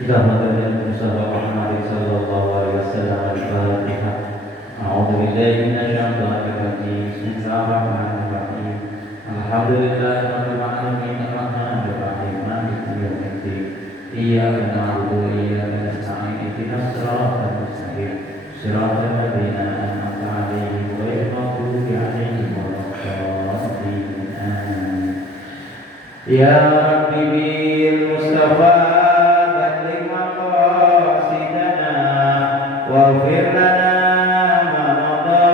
إلى مدد المصطفى محمد صلى الله عليه وسلم الفاتحة. أعوذ بالله من الشيطان الرجيم. بسم الله الرحمن الرحيم. الحمد لله رب العالمين الرحمن الرحيم مالك يوم الدين. إياك نعبد وإياك نستعين اهدنا الصراط المستقيم صراط الذين أنعمت عليهم غير المغضوب عليهم ولا الضالين. آمين. يا رب بالمصطفى بلغ مقاصدنا واغفر لنا ما مضى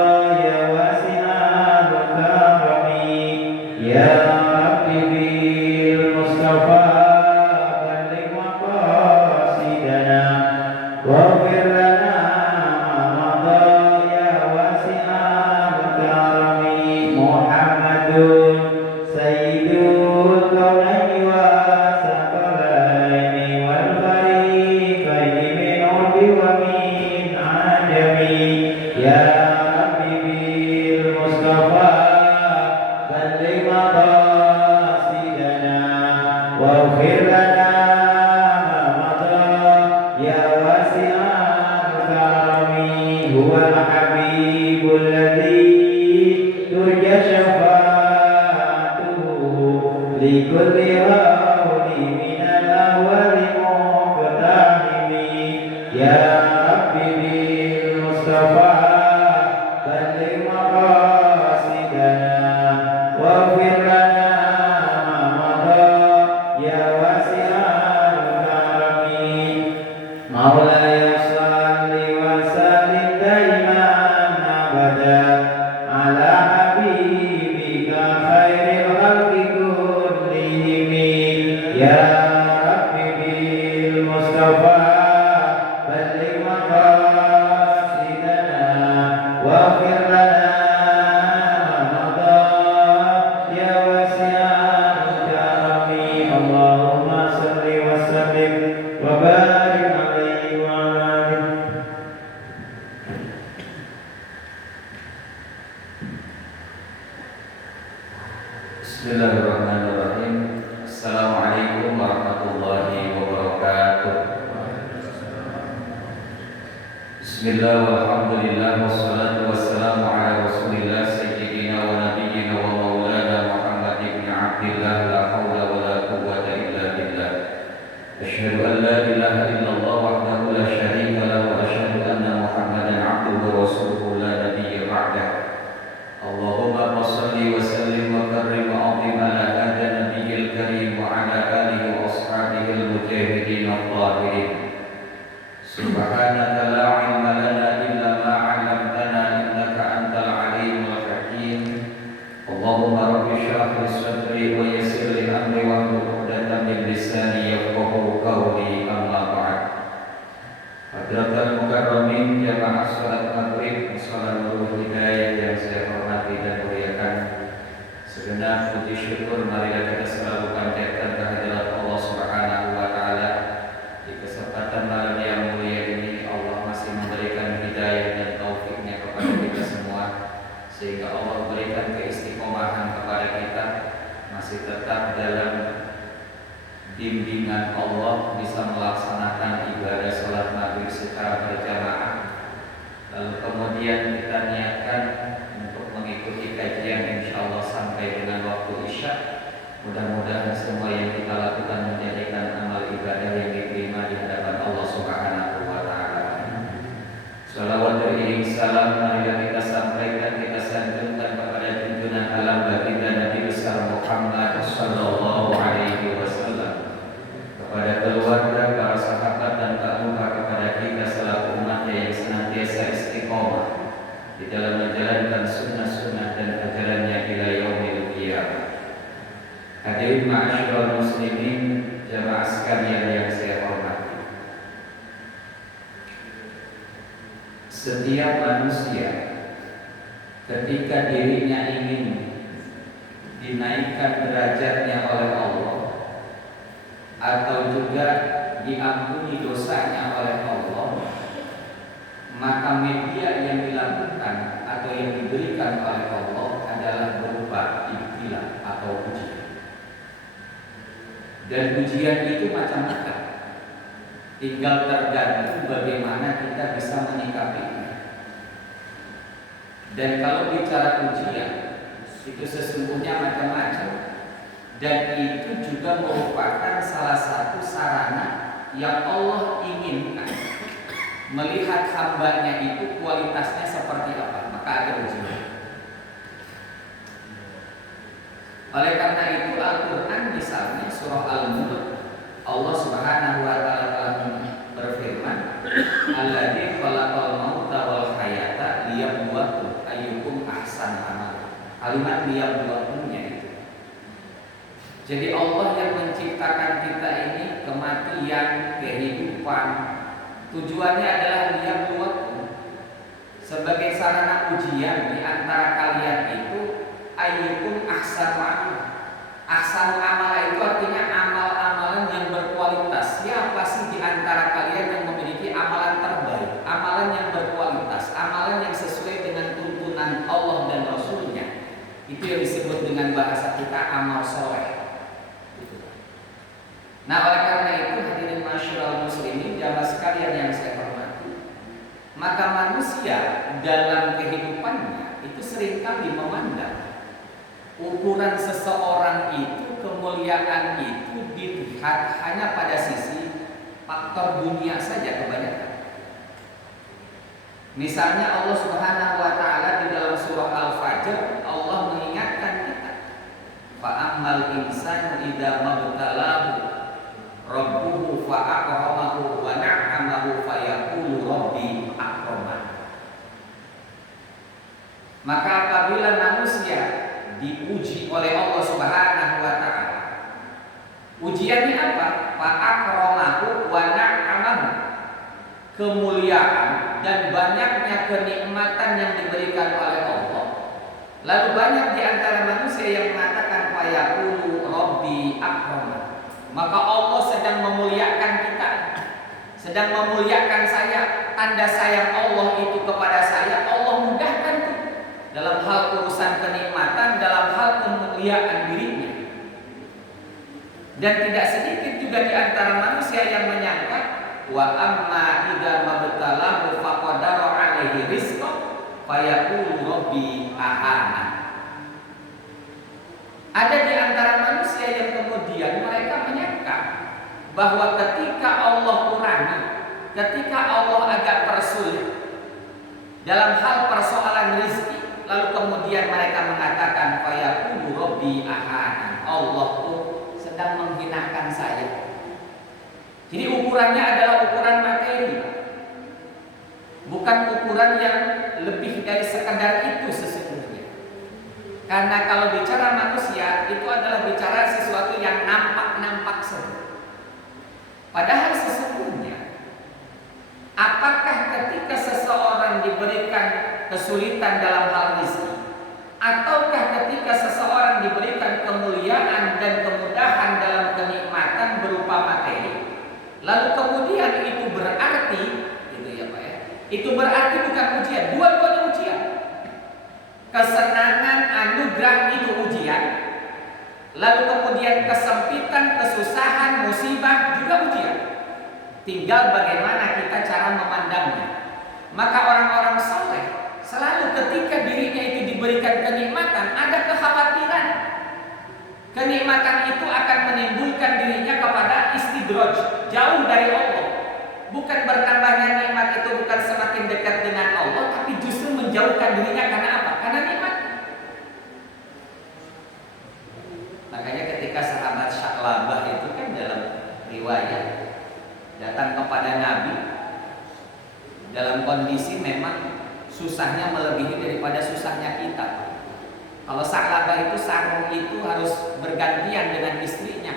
يا واسع الكرم. يا رب بالمصطفى بلغ مقاصدنا واغفر لنا ما مضى يا واسع الكرم. محمد سيد الكونين والثقلين والفريقين من عرب ومن عجم. يا رب بالمصطفى بلغ مقاصدنا واغفر لنا ما مضى يا واسع الكرم. هو الحبيب الذي ترجى شفاعته لكل هول من الأول مقتحم. يا رب بالمصطفى بلغ مقاصدنا واغفر لنا ما مضى يا واسع الكرم. مولاي صل وسلم دائما أبدا على حبيبك خير الخلق كلهم. يا رب بالمصطفى بلغ مقاصدنا واغفر لنا ما مضى يا واسع الكرم. اللهم صل وسلم وبارك عليه وعلى آله. Bismillahirrahmanirrahim. Assalamualaikum warahmatullahi wabarakatuh. Bismillah walhamdulillah wassalatu wassalamu ala rasulillah sayyidina wa nabiyyina wa maulana Muhammad ibn Abdillah la hawla wa la quwwata illa billah. Asyhadu an la ilaha illallah wahdahu la syarika lahu wa asyhadu anna Muhammadan abduhu wa rasuluhu la nabiyya ba'dah. Allahumma shalli wa sallim wa karrim wa azim ala hadha nabiyyil karim wa ala alihi wa ashabihi al-mujahidin al-tahirin. Subhanaka la ilma lana illa ma 'allamtana innaka antal alimul hakim. Allahumma rabbi shrah li sadri wa yassir li amri wahlul 'uqdatam min lisani yafqahu qawli. Amma ba'd. Hadratul mukarramin jamaah salat maghrib salat nurul hidayah yang saya hormati dan muliakan. Segenap puji syukur marilah kita selalu panjatkan kehadirat Allah Subhanahu wa taala. Di kesempatan malam yang mulia ini Allah masih memberikan hidayah dan taufiknya kepada kita semua, sehingga Allah memberikan keistiqomahan kepada kita masih tetap dalam bimbingan Allah bisa melaksanakan ibadah sholat maghrib secara berjamaah. Lalu kemudian kita niatkan untuk mengikuti kajian insyaallah sampai dengan waktu isya. Mudah-mudahan semua yang kita lakukan menjadikan amal ibadah yang diterima di hadapan Allah Subhanahu wa taala. Shalawat dan salam marilah kita sampaikan, kita sanjungkan kepada junjungan alam baginda Nabi besar Muhammad sallallahu alaihi wasallam, kepada keluarga, para sahabat dan tak lupa kepada kita selaku umatnya yang senantiasa istiqomah di dalam menjalankan sunnah-sunnah dan ajarannya ila yaumil qiyamah. Hadirin ma'asyiral muslimin, jamaah sekalian yang saya hormati. Setiap manusia ketika dirinya ingin dinaikkan derajatnya oleh Allah atau juga diampuni dosanya oleh Allah, maka media yang dilakukan atau yang diberikan oleh Allah adalah berupa ibtilah atau ujian. Dan ujian itu macam-macam. Tinggal tergantung bagaimana kita bisa menyikapinya. Dan kalau bicara ujian, itu sesungguhnya macam-macam, dan itu juga merupakan salah satu sarana yang Allah inginkan melihat hambanya itu kualitasnya seperti apa, maka ada ujian. Oleh karena itu Al-Quran misalnya surah Al-Mulk, Allah Subhanahu wa taala telah berfirman, "Alladzi khalaqal mauta wal hayata liyabluwakum ayyukum ahsanu amala." Kalimat liyabluwakumnya itu. Jadi Allah yang menciptakan kita ini, kematian, kehidupan, tujuannya adalah liyabluwakum, sebagai sarana ujian di antara kalian itu ayyukum ahsanu amala. Ahsanu amala itu artinya amal-amalan yang berkualitas. Siapa sih di antara kalian yang memiliki amalan terbaik, amalan yang berkualitas, amalan yang sesuai dengan tuntunan Allah dan Rasulnya? Itu yang disebut dengan bahasa kita amal soleh. Nah, oleh karena itu hadirin masyarakat muslimin jamaah sekalian yang saya hormati, maka manusia dalam kehidupannya itu seringkali memandang ukuran seseorang itu, kemuliaan itu dilihat hanya pada sisi faktor dunia saja kebanyakan. Misalnya Allah Subhanahu wa taala di dalam surah Al-Fajr Allah mengingatkan kita, fa ammal insanu idza mabtalahu rabbuhu fa akramahu wa na'amahu fa yaqulu rabbi akraman. Maka apabila manusia diuji oleh Allah Subhanahu wa taala, ujiannya apa? Fa akramahu wa na'amahu, kemuliaan dan banyaknya kenikmatan yang diberikan oleh Allah. Lalu banyak di antara manusia yang mengatakan fa yaqulu rabbi akraman. Maka Allah sedang memuliakan kita, sedang memuliakan saya. Tanda sayang Allah itu kepada saya, Allah mudahkan dalam hal urusan kenikmatan, dalam hal kemuliaan dirinya. Dan tidak sedikit juga di antara manusia yang menyangka wa amma idza mabtalahu faqadara alaihi rizqa fayaqulu rabbi ahana. Ada di antara manusia yang kemudian mereka menyangka bahwa ketika Allah kurangi, ketika Allah agak persulit dalam hal persoalan rezeki, lalu kemudian mereka mengatakan fayaqulu rabbi ahana, Allah tuh sedang menghinakan saya. Jadi ukurannya adalah ukuran materi, bukan ukuran yang lebih dari sekadar itu sesungguhnya. Karena kalau bicara manusia itu adalah bicara sesuatu yang nampak-nampak saja. Padahal sesungguhnya, apakah ketika seseorang diberikan kesulitan dalam hal rezeki, ataukah ketika seseorang diberikan kemuliaan dan kemudahan dalam kenikmatan berupa materi, lalu kemudian itu berarti, gitu ya Pak ya, itu berarti bukan ujian, dua-duanya ujian. Kesenangan, anugerah itu ujian, lalu kemudian kesempitan, kesusahan, musibah juga ujian. Tinggal bagaimana kita cara memandangnya. Maka orang-orang saleh selalu ketika dirinya itu diberikan kenikmatan, ada kekhawatiran kenikmatan itu akan menimbulkan dirinya kepada istidraj, jauh dari Allah. Bukan bertambahnya nikmat itu bukan semakin dekat dengan Allah, tapi justru menjauhkan dirinya karena apa? Karena nikmat. Makanya ketika sahabat Sya'labah itu kan dalam riwayat datang kepada Nabi dalam kondisi memang susahnya melebihi daripada susahnya kita. Kalau Sya'labah itu sarung itu harus bergantian dengan istrinya.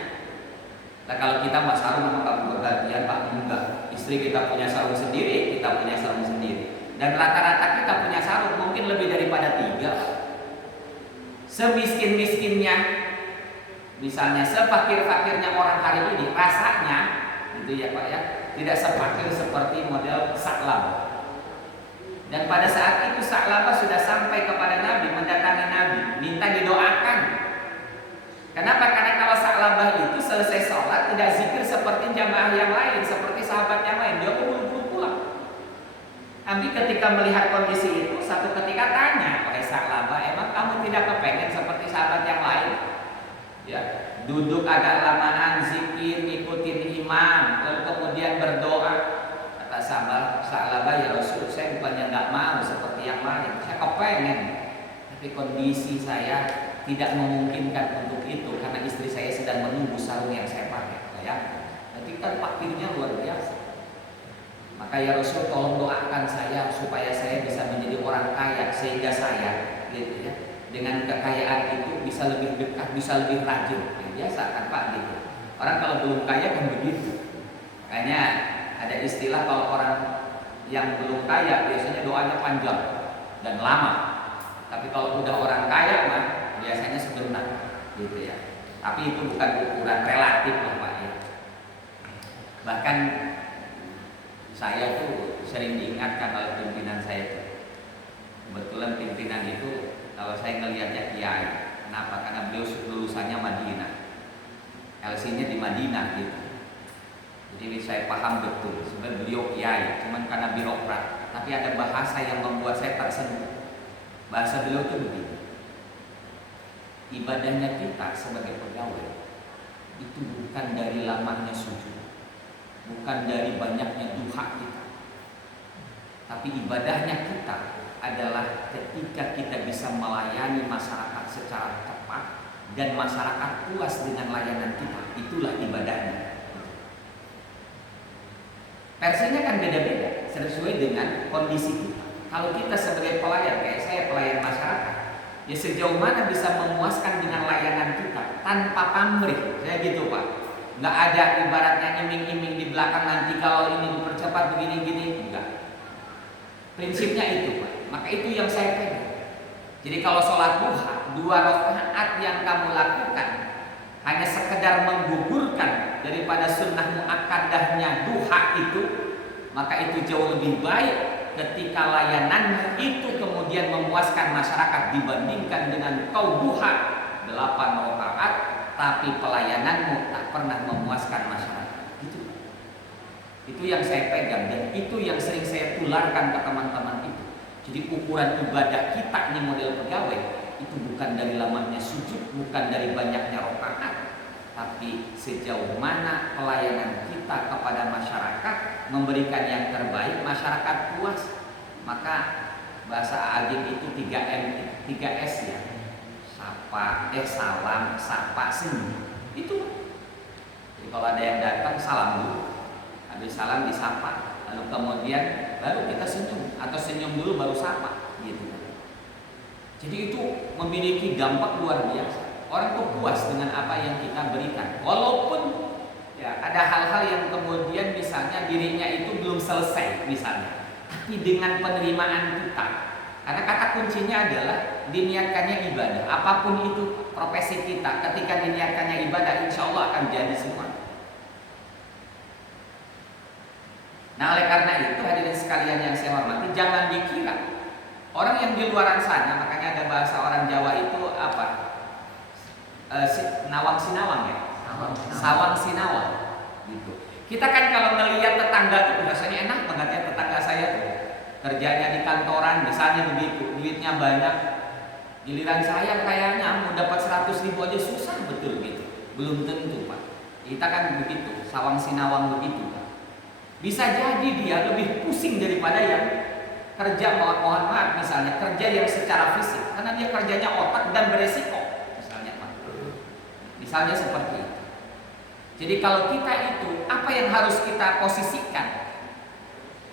Nah kalau kita Mbak sarung sama kamu bergantian Pak, enggak. Istri kita punya sarung sendiri, kita punya sarung sendiri. Dan rata-rata kita punya sarung mungkin lebih daripada 3. Semiskin-miskinnya, misalnya sefakir-fakirnya orang hari ini, rasanya gitu ya Pak ya, tidak sefakir seperti model Sya'labah. Dan pada saat itu Sya'labah sudah sampai kepada Nabi, mendatangi Nabi, minta didoakan. Kenapa? Karena kalau Sya'labah itu selesai sholat tidak zikir seperti jamaah yang lain, seperti sahabat Nanti ketika melihat kondisi itu, satu ketika tanya, wahai Sa'labah, emang kamu tidak kepengen seperti sahabat yang lain? Ya, duduk agak lamaan, zikir, ngikutin imam, lalu kemudian berdoa. Kata Sa'labah, ya Rasul, saya bukannya nggak mau seperti yang lain, saya kepengen, tapi kondisi saya tidak memungkinkan untuk itu karena istri saya sedang menunggu sarung yang saya pakai. Ya, nanti kan fakirnya luar biasa. Maka ya Rasul, tolong doakan saya supaya saya bisa menjadi orang kaya sehingga saya, gitu ya, dengan kekayaan itu bisa lebih dekat, bisa lebih rajin. Ya, biasa kan Pak gitu. Orang kalau belum kaya kan begitu. Makanya ada istilah kalau orang yang belum kaya biasanya doanya panjang dan lama. Tapi kalau udah orang kaya mah biasanya sebentar, gitu ya. Tapi itu bukan ukuran relatif lah Pak ya. Bahkan saya tuh sering diingatkan oleh pimpinan saya itu. Kebetulan pimpinan itu kalau saya ngelihatnya kiai, kenapa? Karena beliau lulusannya Madinah, LC-nya di Madinah gitu. Jadi saya paham betul. Sebenarnya beliau kiai, cuman karena birokrat. Tapi ada bahasa yang membuat saya tersentuh. Bahasa beliau tuh begini. Ibadahnya kita sebagai pegawai itu bukan dari lamanya sujud, bukan dari banyaknya duha kita, tapi ibadahnya kita adalah ketika kita bisa melayani masyarakat secara cepat dan masyarakat puas dengan layanan kita. Itulah ibadahnya. Versinya kan beda-beda sesuai dengan kondisi kita. Kalau kita sebagai pelayan, kayak saya pelayan masyarakat, ya sejauh mana bisa memuaskan dengan layanan kita tanpa pamrih, saya gitu Pak. Nggak ada ibaratnya iming-iming di belakang nanti kalau ini dipercepat begini-gini, enggak. Prinsipnya itu Pak. Maka itu yang saya pegang. Jadi kalau sholat duha 2 rakaat yang kamu lakukan hanya sekedar menggugurkan daripada sunnah muakkadahnya duha itu, maka itu jauh lebih baik ketika layananmu itu kemudian memuaskan masyarakat dibandingkan dengan kau duha 8 rakaat tapi pelayananmu tak pernah memuaskan masyarakat. Itu yang saya pegang dan itu yang sering saya tularkan ke teman-teman itu. Jadi ukuran ibadah kita ini model pegawai itu bukan dari lamanya sujud, bukan dari banyaknya rakaat, tapi sejauh mana pelayanan kita kepada masyarakat memberikan yang terbaik, masyarakat puas. Maka bahasa agim itu 3M, 3S ya. Salam, sapa, senyum. Itu. Jadi kalau ada yang datang salam dulu. Habis salam disapa, lalu kemudian baru kita senyum atau senyum dulu baru sapa gitu. Jadi itu memiliki dampak luar biasa. Orang tuh puas dengan apa yang kita berikan. Walaupun ya ada hal-hal yang kemudian misalnya dirinya itu belum selesai misalnya, tapi dengan penerimaan kita. Karena kata kuncinya adalah diniatkannya ibadah. Apapun itu profesi kita, ketika diniatkannya ibadah, insya Allah akan jadi semua. Nah oleh karena itu hadirin sekalian yang saya hormati, jangan dikira orang yang di luaran sana, makanya ada bahasa orang Jawa itu apa? Nawang sinawang ya, sawang sinawang gitu. Kita kan kalau melihat tetangga tuh rasanya enak banget ya, tetangga saya tuh kerjanya di kantoran misalnya begitu, duitnya banyak. Giliran saya kayaknya mau dapat 100.000 aja susah betul gitu. Belum tentu Pak. Kita kan begitu, sawang sinawang begitu Pak. Bisa jadi dia lebih pusing daripada yang kerja, mohon maaf misalnya kerja yang secara fisik, karena dia kerjanya otak dan beresiko misalnya Pak. Misalnya seperti itu. Jadi kalau kita itu apa yang harus kita posisikan?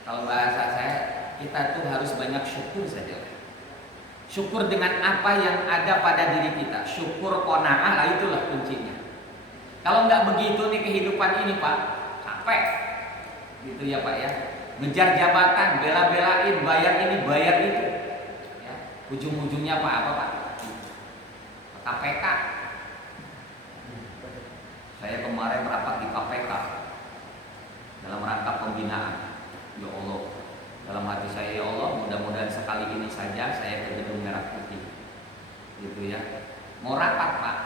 Kalau bahasa saya, kita tuh harus banyak syukur saja. Syukur dengan apa yang ada pada diri kita. Syukur qanaah lah, itulah kuncinya. Kalau nggak begitu nih kehidupan ini Pak, capek. Gitu ya Pak ya. Ngejar jabatan, bela-belain, bayar ini, bayar itu. Ya. Ujung-ujungnya Pak apa Pak? KPK. Saya kemarin merapat di KPK dalam rangka pembinaan. Ya Allah, dalam hati saya, ya Allah, mudah-mudahan sekali ini saja saya ke Gedung Merah Putih, gitu ya. Mau rapat Pak,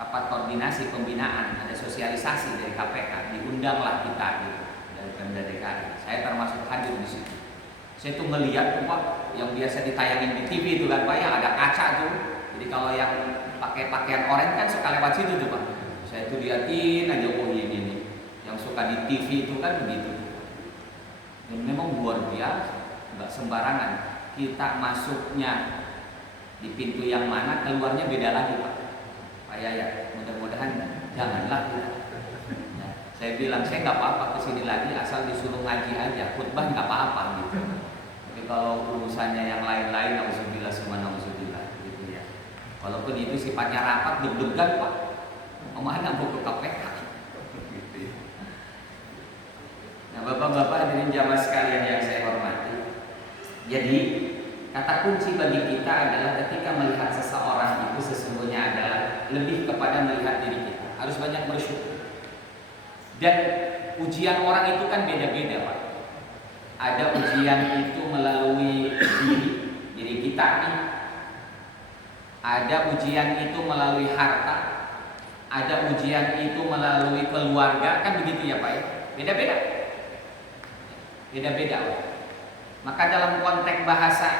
rapat koordinasi pembinaan, ada sosialisasi dari KPK, diundanglah kita gitu, dari Pemda DKI. Saya termasuk hadir di situ. Saya tuh ngeliat tuh Pak, yang biasa ditayangin di TV itu kan Pak, yang ada kaca tuh. Jadi kalau yang pakai pakaian oranye kan suka lewat situ tuh Pak. Saya tuh liatin aja, oh ini nih. Yang suka di TV itu kan begitu. Dan memang luar biasa, nggak sembarangan. Kita masuknya di pintu yang mana, keluarnya beda lagi Pak. Pak Yaya, mudah-mudahan janganlah kita. Ya, saya bilang saya nggak apa-apa kesini lagi asal disuruh ngaji aja, khutbah nggak apa-apa gitu. Tapi kalau urusannya yang lain-lain, nauzubillah summa nauzubillah gitu ya. Walaupun itu sifatnya rapat, deg-degan Pak. Kemana mau ke KPK? Gitu ya. Nah Bapak-bapak hadirin jamaah sekalian yang saya hormati. Jadi kata kunci bagi kita adalah ketika melihat seseorang itu sesungguhnya adalah lebih kepada melihat diri kita. Harus banyak bersyukur. Dan ujian orang itu kan beda-beda Pak. Ada ujian itu melalui diri kita nih. Ada ujian itu melalui harta. Ada ujian itu melalui keluarga, kan begitu ya Pak ya? Beda-beda. Beda-beda. Maka dalam konteks bahasa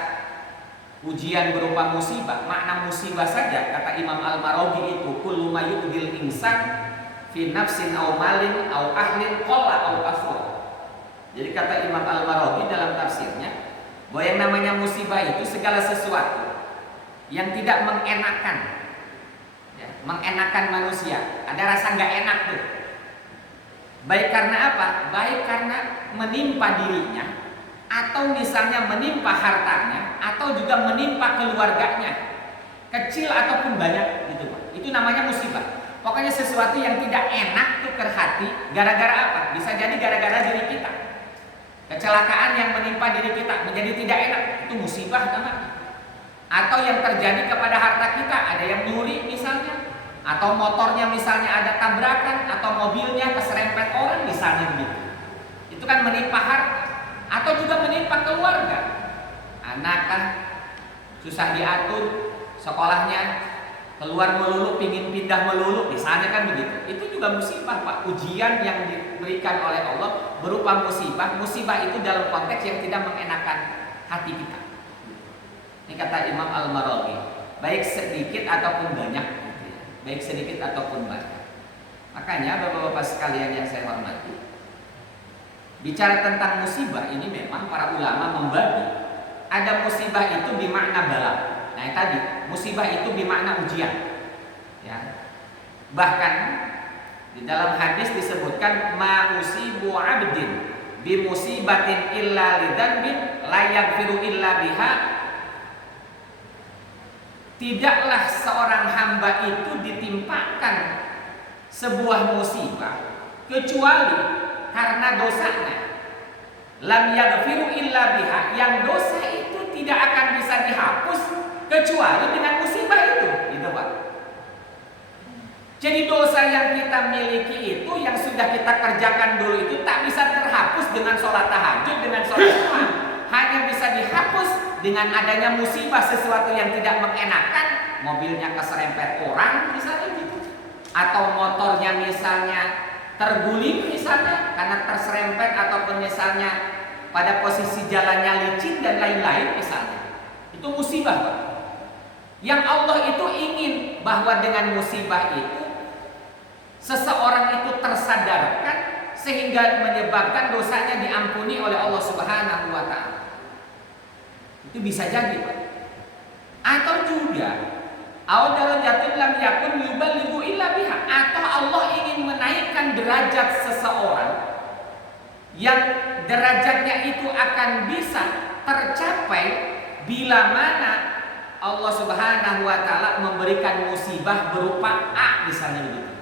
ujian berupa musibah, makna musibah saja kata Imam Al-Maraghi itu kullu ma yu'dil insan fi nafsin aw malin aw ahlin qalla aw kasur. Jadi kata Imam Al-Maraghi dalam tafsirnya bahwa yang namanya musibah itu segala sesuatu yang tidak mengenakan, ya, mengenakan manusia. Ada rasa nggak enak tuh. Baik karena apa? Baik karena menimpa dirinya, atau misalnya menimpa hartanya, atau juga menimpa keluarganya, kecil ataupun banyak, gitu Pak. Itu namanya musibah. Pokoknya sesuatu yang tidak enak tuh ke hati, gara-gara apa? Bisa jadi gara-gara diri kita. Kecelakaan yang menimpa diri kita menjadi tidak enak, itu musibah namanya. Atau yang terjadi kepada harta kita, ada yang nyuri misalnya, atau motornya misalnya ada tabrakan, atau mobilnya keserempet orang misalnya begitu. Itu kan menimpa harta. Atau juga menimpa keluarga, anak kan susah diatur, sekolahnya keluar melulu, pingin pindah melulu, misalnya kan begitu. Itu juga musibah Pak, ujian yang diberikan oleh Allah berupa musibah. Musibah itu dalam konteks yang tidak mengenakan hati kita. Ini kata Imam Al-Maraghi, baik sedikit ataupun banyak, baik sedikit ataupun banyak. Makanya bapak-bapak sekalian yang saya hormati, bicara tentang musibah ini memang para ulama membagi. Ada musibah itu bermakna bala. Nah tadi musibah itu bermakna ujian. Ya. Bahkan di dalam hadis disebutkan ma usibu abdin bi musibatin illa lidzanbin la yaghfiru illa biha. Tidaklah seorang hamba itu ditimpakan sebuah musibah kecuali karena dosanya. Lam yaghfiru illa biha, yang dosa itu tidak akan bisa dihapus kecuali dengan musibah itu, gitu Pak. Jadi dosa yang kita miliki itu, yang sudah kita kerjakan dulu itu tak bisa terhapus dengan sholat tahajud, dengan sholat Jumat. Hanya bisa dihapus dengan adanya musibah, sesuatu yang tidak mengenakan, mobilnya keserempet orang misalnya gitu, atau motornya misalnya terguling misalnya karena terserempet, ataupun misalnya pada posisi jalannya licin dan lain-lain misalnya. Itu musibah Pak. Yang Allah itu ingin bahwa dengan musibah itu seseorang itu tersadarkan sehingga menyebabkan dosanya diampuni oleh Allah Subhanahu wa taala. Itu bisa jadi Pak. Atau juga darajatin lam yakun yuballighu illa biha, atau Allah ingin menaikkan derajat seseorang yang derajatnya itu akan bisa tercapai bila mana Allah Subhanahu wa taala memberikan musibah berupa A misalnya begitu.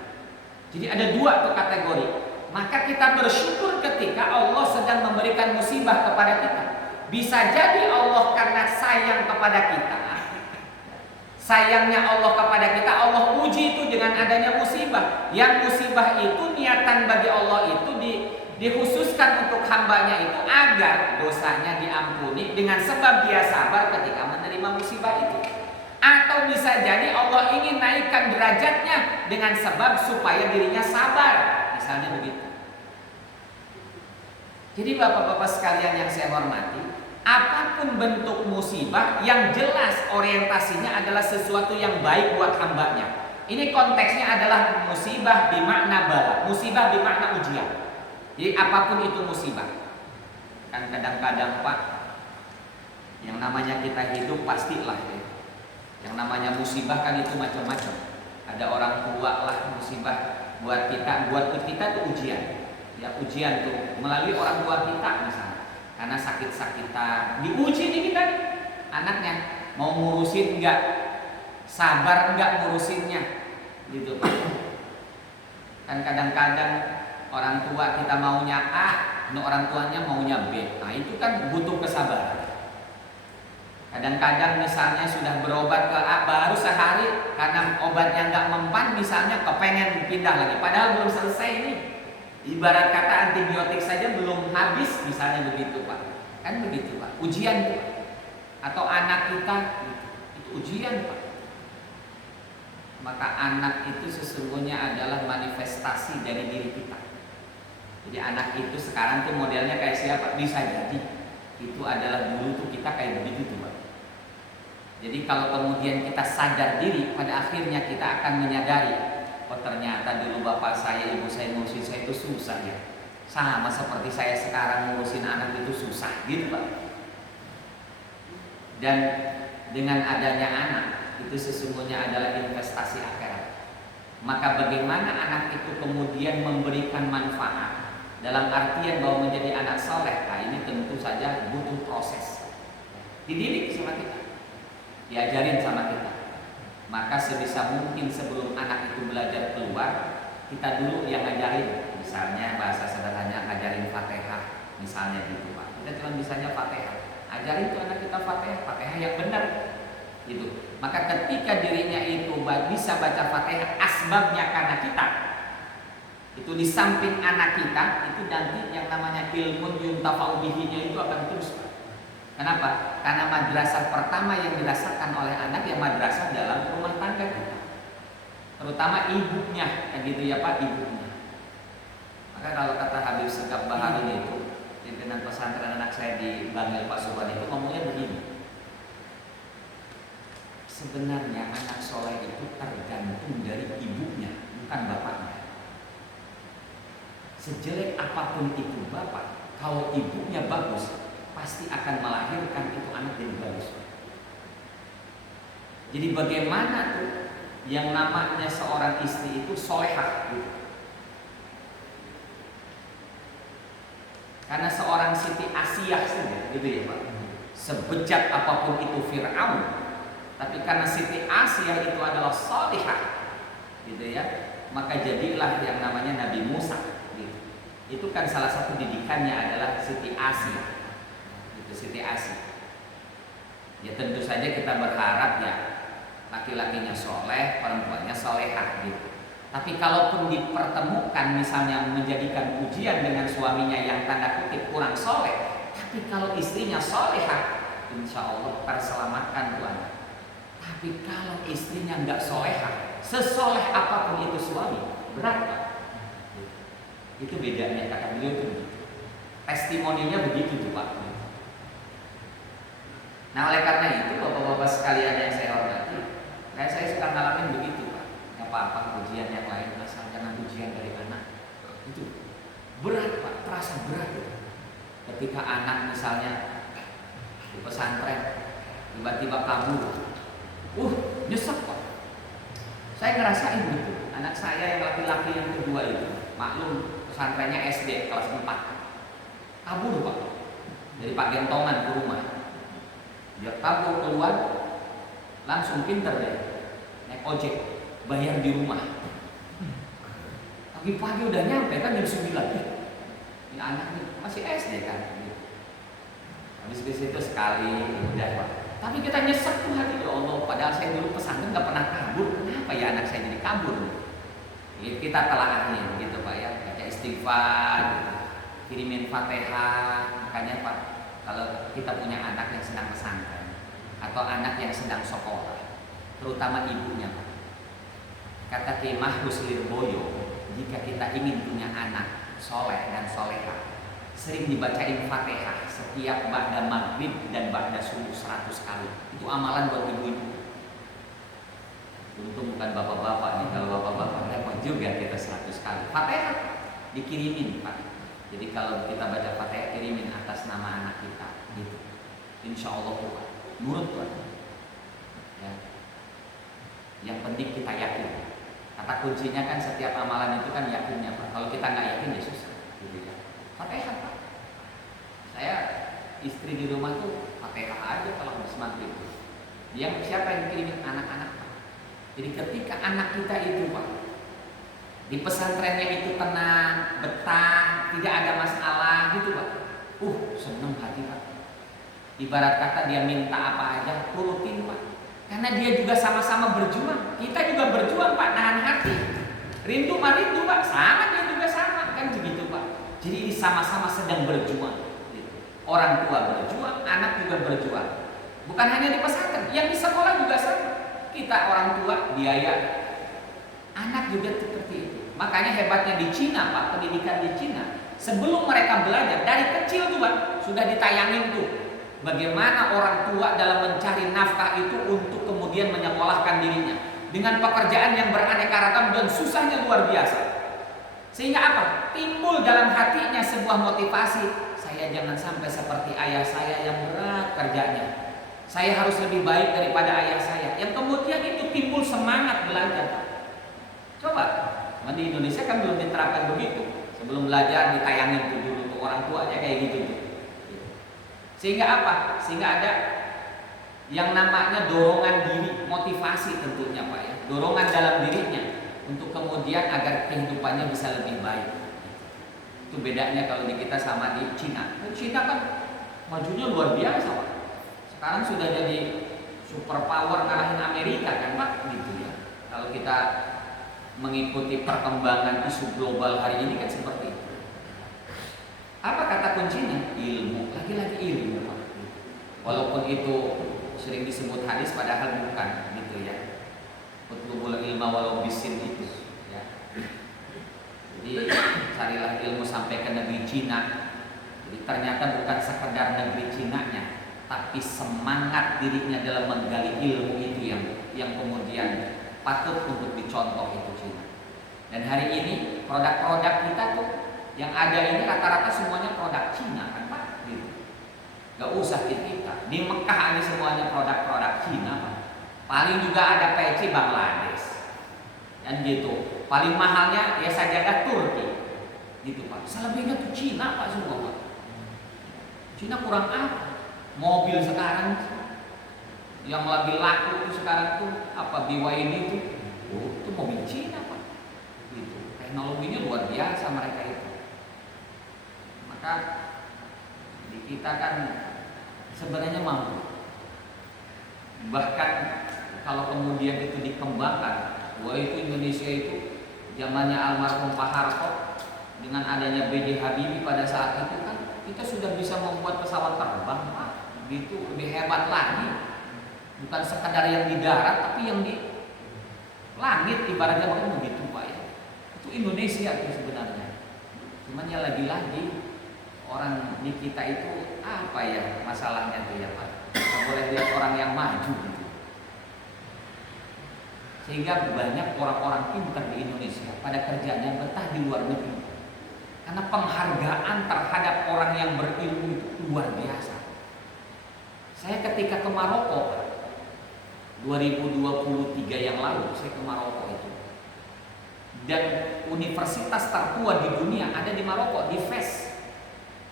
Jadi ada dua tuh kategori. Maka kita bersyukur ketika Allah sedang memberikan musibah kepada kita. Bisa jadi Allah karena sayang kepada kita, sayangnya Allah kepada kita, Allah uji itu dengan adanya musibah. Yang musibah itu niatan bagi Allah itu dikhususkan untuk hambanya itu agar dosanya diampuni dengan sebab dia sabar ketika menerima musibah itu. Atau bisa jadi Allah ingin naikkan derajatnya dengan sebab supaya dirinya sabar, misalnya begitu. Jadi bapak-bapak sekalian yang saya hormati, apapun bentuk musibah yang jelas orientasinya adalah sesuatu yang baik buat hambanya. Ini konteksnya adalah musibah bermakna bala, musibah bermakna ujian. Jadi apapun itu musibah. Kan kadang-kadang Pak, yang namanya kita hidup pastilah ya. Yang namanya musibah kan itu macam-macam. Ada orang tua lah musibah buat kita tuh ujian. Ya ujian tuh melalui orang tua kita misalnya. Karena sakit-sakitan, diuji nih kita nih. Anaknya mau ngurusin enggak, sabar enggak ngurusinnya, gitu Pak. Kan kadang-kadang orang tua kita maunya A, orang tuanya maunya B. Nah itu kan butuh kesabaran. Kadang-kadang misalnya sudah berobat ke A baru sehari karena obatnya nggak mempan, misalnya kepengen pindah lagi, padahal belum selesai ini. Ibarat kata antibiotik saja belum habis, misalnya begitu Pak. Kan begitu Pak. Ujian Pak. Atau anak kita itu ujian Pak. Maka anak itu sesungguhnya adalah manifestasi dari diri kita. Jadi anak itu sekarang tuh modelnya kayak siapa? Bisa jadi itu adalah dulu tuh kita kayak begitu tuh Pak. Jadi kalau kemudian kita sadar diri, pada akhirnya kita akan menyadari, oh ternyata dulu bapak saya, ibu saya ngurusin saya itu susah ya. Sama seperti saya sekarang ngurusin anak itu susah gitu Pak. Dan dengan adanya anak itu sesungguhnya adalah investasi akhirat. Maka bagaimana anak itu kemudian memberikan manfaat dalam artian bahwa menjadi anak soleh, nah ini tentu saja butuh proses. Dididik sama kita, diajarin sama kita. Maka sebisa mungkin sebelum anak itu belajar keluar, kita dulu yang ngajarin. Misalnya bahasa sederhananya ngajarin Fatihah, misalnya gitu Pak. Kita cuma bisanya Fatihah. Ajarin tuh anak kita Fatihah, Fatihah yang benar. Gitu. Maka ketika dirinya itu bisa baca Fatihah, asbabnya karena kita. Itu di samping anak kita, itu nanti yang namanya ilmu yuntafa'u bihinya itu akan terus. Kenapa? Karena madrasah pertama yang dirasakan oleh anak ya madrasah dalam rumah tangga kita. Terutama ibunya, kan gitu ya Pak, ibunya. Maka kalau kata Habib Segaf Baharun itu, pimpinan pesantren anak saya di Bangil Pasuruan itu ngomongnya begini. Sebenarnya anak soleh itu tergantung dari ibunya, bukan bapaknya. Sejelek apapun itu bapak, kalau ibunya bagus, pasti akan melahirkan itu anak yang bagus. Jadi bagaimana tuh yang namanya seorang istri itu solehah gitu. Karena seorang Siti Asiyah saja gitu ya Pak, sebejat apapun itu Fir'aun, tapi karena Siti Asiyah itu adalah solehah gitu ya, maka jadilah yang namanya Nabi Musa gitu. Itu kan salah satu didikannya adalah Siti Asiyah. Siti Asih. Ya tentu saja kita berharap ya laki-lakinya soleh, perempuannya solehah gitu. Tapi kalaupun dipertemukan misalnya menjadikan ujian dengan suaminya yang tanda kutip kurang soleh, tapi kalau istrinya solehah, insya Allah terselamatkan Tuhan. Tapi kalau istrinya nggak solehah, sesoleh apapun itu suami, berat Pak. Itu bedanya kata beliau itu. Testimoninya begitu tuh Pak. Nah oleh karena itu bapak-bapak sekalian yang saya hormati, saya suka ngalamin begitu Pak. Gak apa-apa ujian yang lain, asal jangan ujian dari anak. Itu berat Pak, terasa berat ya. Ketika anak misalnya di pesantren tiba-tiba kabur, nyesek Pak. Saya ngerasain gitu. Anak saya yang laki-laki yang kedua itu, maklum pesantrennya SD kelas 4, kabur Pak dari Pak Gentongan ke rumah. Dia kabur keluar, langsung pinter deh, naik ojek, bayar di rumah. Pagi-pagi udah nyampe kan jam 9. Ini anak nih masih SD kan. Habis itu sekali udah Pak. Tapi kita nyesek tuh hati, ya Allah. Padahal saya dulu pesantren nggak pernah kabur. Kenapa ya anak saya jadi kabur? Kita telaahin gitu Pak ya. Baca istighfar, kirimin Fatihah. Makanya Pak, kalau kita punya anak yang sedang pesantren atau anak yang sedang sekolah, terutama ibunya, kata Ki Mahfuz Lirboyo, jika kita ingin punya anak soleh dan solehah, sering dibacain Fatihah setiap ba'da maghrib dan ba'da subuh 100 kali. Itu amalan buat ibu-ibu. Untung bukan bapak-bapak nih, kalau bapak-bapak repot juga kita 100 kali. Fatihah dikirimin Pak. Jadi kalau kita baca Fatihah kirimin atas nama anak kita gitu. Insya Allah Pak. Nurut Pak. Ya. Yang penting kita yakin. Kata kuncinya kan setiap amalan itu kan yakinnya Pak. Kalau kita nggak yakin ya susah. Gitu ya. Fatihah Pak. Saya istri di rumah tuh Fatihah aja kalau habis maghrib itu. Yang siapa yang kirimin? Anak-anak Pak. Jadi ketika anak kita itu Pak di pesantrennya itu tenang, betah, tidak ada masalah gitu Pak. Seneng hati Pak. Ibarat kata dia minta apa aja turutin Pak. Karena dia juga sama-sama berjuang. Kita juga berjuang Pak, nahan hati. Rindu mah rindu Pak, sama dia juga sama kan begitu Pak. Jadi ini sama-sama sedang berjuang. Orang tua berjuang, anak juga berjuang. Bukan hanya di pesantren, yang di sekolah juga sama. Kita orang tua biaya, anak juga seperti itu. Makanya hebatnya di Cina Pak, pendidikan di Cina, sebelum mereka belajar dari kecil tuh Pak, sudah ditayangin tuh bagaimana orang tua dalam mencari nafkah itu untuk kemudian menyekolahkan dirinya dengan pekerjaan yang beraneka ragam dan susahnya luar biasa. Sehingga apa? Timbul dalam hatinya sebuah motivasi. Saya jangan sampai seperti ayah saya yang berat kerjanya. Saya harus lebih baik daripada ayah saya. Yang kemudian itu timbul semangat belajar. Coba, di Indonesia kan belum diterapkan begitu. Sebelum belajar ditayangin tuh dulu tuh orang tuanya kayak gitu tuh. Sehingga apa? Sehingga ada yang namanya dorongan diri, motivasi tentunya Pak ya. Dorongan dalam dirinya untuk kemudian agar kehidupannya bisa lebih baik. Itu bedanya kalau di kita sama di Cina. Cina kan majunya luar biasa Pak. Sekarang sudah jadi super power ngalahin Amerika kan Pak gitu ya. Kalau kita mengikuti perkembangan isu global hari ini kan seperti itu. Apa kata kuncinya? Ilmu, lagi-lagi ilmu Pak. Walaupun itu sering disebut hadis padahal bukan gitu ya. Utlubul ilma walau bisin itu ya. Jadi carilah ilmu sampai ke negeri Cina. Jadi ternyata bukan sekedar negeri Cinanya, tapi semangat dirinya dalam menggali ilmu itu yang kemudian patut untuk dicontoh itu Cina. Dan hari ini produk-produk kita tuh yang ada ini rata-rata semuanya produk Cina kan Pak gitu. Gak usah kita di Mekah ini semuanya produk-produk Cina Pak. Paling juga ada peci Bangladesh dan gitu. Paling mahalnya ya sajadah Turki gitu Pak. Selebihnya tuh Cina Pak semua Pak. Cina kurang apa? Mobil sekarang yang lagi laku itu sekarang tuh apa BYD itu? Itu mobil Cina Pak. Gitu. Teknologinya luar biasa mereka itu. Maka di kita kan sebenarnya mampu. Bahkan kalau kemudian itu dikembangkan, itu Indonesia itu zamannya almarhum Pak Harto dengan adanya B.J. Habibie pada saat itu kan kita sudah bisa membuat pesawat terbang Pak. Gitu lebih hebat lagi. Bukan sekadar yang di darat tapi yang di langit ibaratnya begitu Pak ya. Itu Indonesia itu sebenarnya. Cuman ya lagi-lagi orang di kita itu apa ya masalahnya tuh ya Pak. Kita boleh lihat orang yang maju gitu. Sehingga banyak orang-orang pintar di Indonesia pada kerjanya betah di luar negeri. Karena penghargaan terhadap orang yang berilmu itu luar biasa. Saya ketika ke Maroko 2023 yang lalu saya ke Maroko itu. Dan universitas tertua di dunia ada di Maroko, di Fes.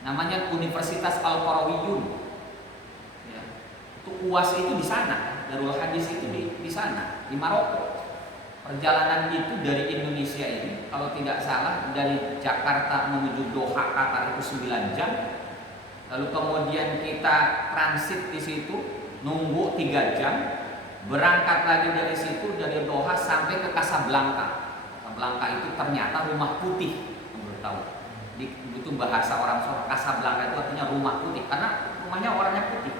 Namanya Universitas Al-Qarawiyun. Ya. Itu UAS itu di sana, Darul Hadis itu di sana, di Maroko. Perjalanan itu dari Indonesia ini, kalau tidak salah dari Jakarta menuju Doha Qatar itu 9 jam. Lalu kemudian kita transit di situ, nunggu 3 jam. Berangkat lagi dari situ dari Doha sampai ke Casablanca. Casablanca itu ternyata rumah putih, belum tahu. Itu bahasa orang Sora. Casablanca itu artinya rumah putih karena rumahnya warnanya putih.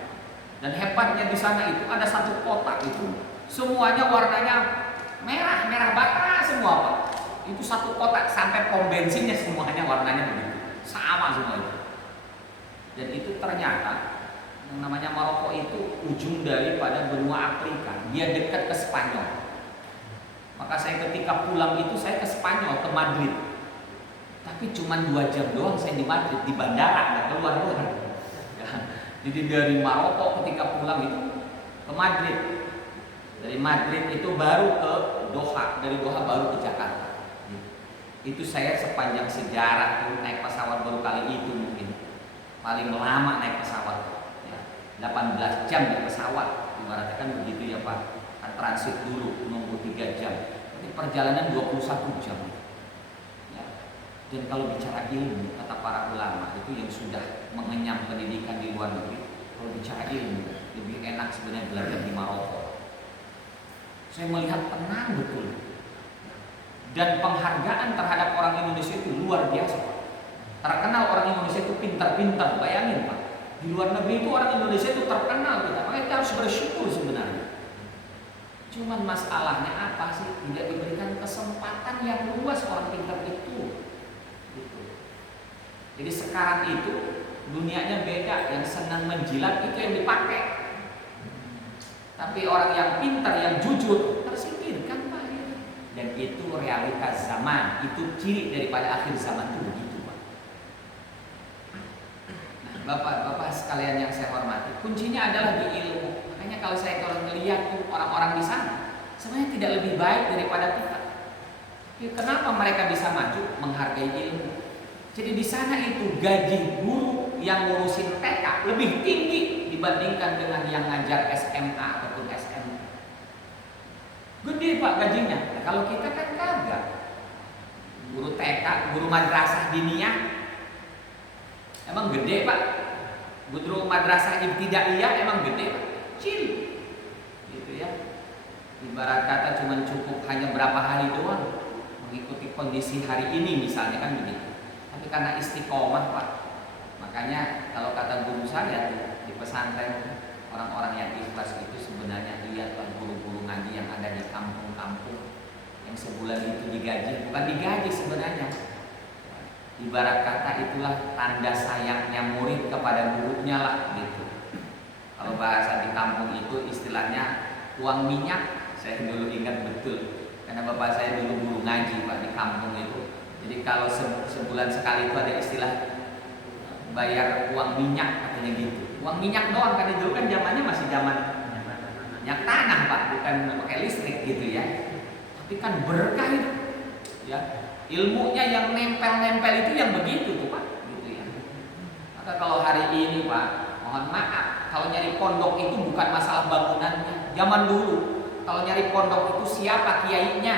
Dan hebatnya di sana itu ada satu kotak itu semuanya warnanya merah bata semua Pak. Itu satu kotak sampai pom bensinnya semuanya warnanya begitu, sama semua itu. Dan itu ternyata yang namanya Maroko itu ujung daripada benua Afrika. Dia dekat ke Spanyol. Maka saya ketika pulang itu saya ke Spanyol, ke Madrid. Tapi cuma 2 jam doang saya di Madrid, di bandara, nggak keluar. Ya. Jadi dari Maroko ketika pulang itu ke Madrid. Dari Madrid itu baru ke Doha, dari Doha baru ke Jakarta. Itu saya sepanjang sejarah tuh naik pesawat baru kali itu mungkin. Paling lama naik pesawat. 18 jam di pesawat, ibaratnya kan begitu ya Pak, kan transit dulu nunggu 3 jam, ini perjalanan 21 jam ya. Dan kalau bicara ilmu, kata para ulama itu yang sudah mengenyam pendidikan di luar negeri, kalau bicara ilmu lebih enak sebenarnya belajar di Maroko. Saya melihat tenang betul, dan penghargaan terhadap orang Indonesia itu luar biasa Pak. Terkenal orang Indonesia itu pintar-pintar, bayangin Pak. Di luar negeri itu orang Indonesia itu terkenal kita, makanya kita harus bersyukur sebenarnya. Cuman masalahnya apa sih? Tidak diberikan kesempatan yang luas orang pintar itu. Gitu. Jadi sekarang itu dunianya beda, yang senang menjilat itu yang dipakai. Tapi orang yang pintar, yang jujur tersingkirkan Pak. Dan itu realitas zaman, itu ciri daripada akhir zaman itu begitu. Bapak-bapak sekalian yang saya hormati, kuncinya adalah di ilmu. Makanya kalau melihat orang-orang di sana, sebenarnya tidak lebih baik daripada kita. Tapi kenapa mereka bisa maju? Menghargai ilmu. Jadi di sana itu gaji guru yang ngurusin TK lebih tinggi dibandingkan dengan yang ngajar SMA ataupun SMA. Gede Pak gajinya. Nah, kalau kita kan kagak. Guru TK, guru madrasah diniyah emang gede Pak. Guru madrasah ibtidaiyah emang gede Pak. Kecil. Gitu ya. Ibarat kata cuma cukup hanya berapa hari doang mengikuti kondisi hari ini misalnya kan begitu. Tapi karena istiqomah Pak. Makanya kalau kata guru saya tuh di pesantren, orang-orang yang ikhlas itu sebenarnya lihatlah guru-guru ngaji yang ada di kampung-kampung yang sebulan itu digaji, bukan digaji sebenarnya. Ibarat kata itulah tanda sayangnya murid kepada gurunya lah gitu. Kalau bahasa di kampung itu istilahnya uang minyak. Saya dulu ingat betul karena bapak saya dulu guru ngaji Pak di kampung itu. Jadi kalau sebulan sekali itu ada istilah bayar uang minyak katanya gitu. Uang minyak doang karena dulu kan zamannya masih zaman minyak tanah Pak, bukan pakai listrik gitu ya. Tapi kan berkah itu ya. Ilmunya yang nempel-nempel itu yang begitu tuh Pak, gitu ya. Maka kalau hari ini Pak, mohon maaf, kalau nyari pondok itu bukan masalah bangunannya. Zaman dulu, kalau nyari pondok itu siapa kiainya.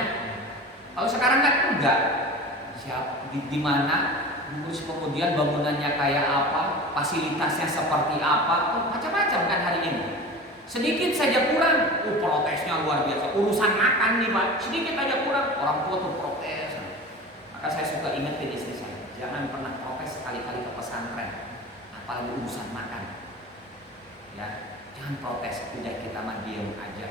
Kalau sekarang kan enggak. Siapa di mana, terus kemudian bangunannya kayak apa, fasilitasnya seperti apa, macam-macam kan hari ini. Sedikit saja kurang, protesnya luar biasa. Urusan makan nih Pak, sedikit aja kurang, orang tua tuh protes. Maka saya suka ingetin istri saya, jangan pernah protes sekali-kali ke pesantren, apalagi urusan makan. Ya, jangan protes, udah kita mah diam aja.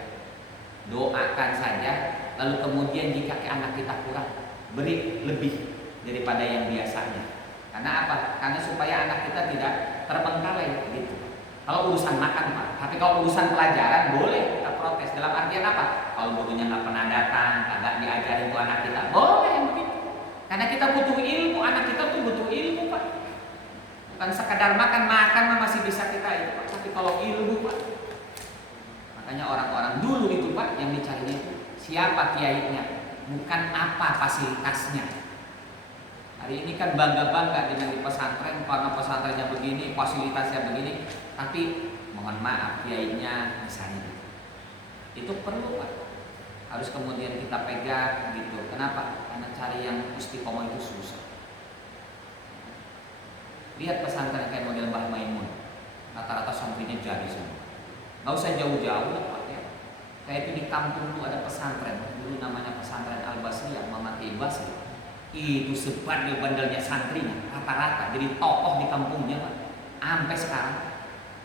Doakan saja, lalu kemudian jika anak kita kurang, beri lebih daripada yang biasanya. Karena apa? Karena supaya anak kita tidak terbengkalai gitu. Kalau urusan makan Pak, tapi kalau urusan pelajaran boleh kita protes. Dalam artian apa? Kalau gurunya nggak pernah datang, kagak diajarin tuh anak kita, boleh yang begitu. Karena kita butuh ilmu, anak kita tuh butuh ilmu Pak. Bukan sekadar makan mah masih bisa kita itu Pak. Tapi kalau ilmu Pak, makanya orang-orang dulu itu Pak yang dicarinya itu siapa kiainya, bukan apa fasilitasnya. Hari ini kan bangga-bangga dengan di pesantren, karena pesantrennya begini, fasilitasnya begini. Tapi mohon maaf kiainya misalnya itu perlu Pak. Harus kemudian kita pegang gitu. Kenapa? Karena cari yang istiqomah itu susah. Lihat pesantren kayak model Mbah Maimun, rata-rata santrinya jadi semua. Nggak usah jauh-jauh lah Pak ya. Kayak itu di kampung tuh ada pesantren, dulu namanya pesantren Al-Basriyah, Muhammad Basri. Itu sebandel-bandelnya santrinya, rata-rata jadi tokoh di kampungnya Pak. Sampai sekarang,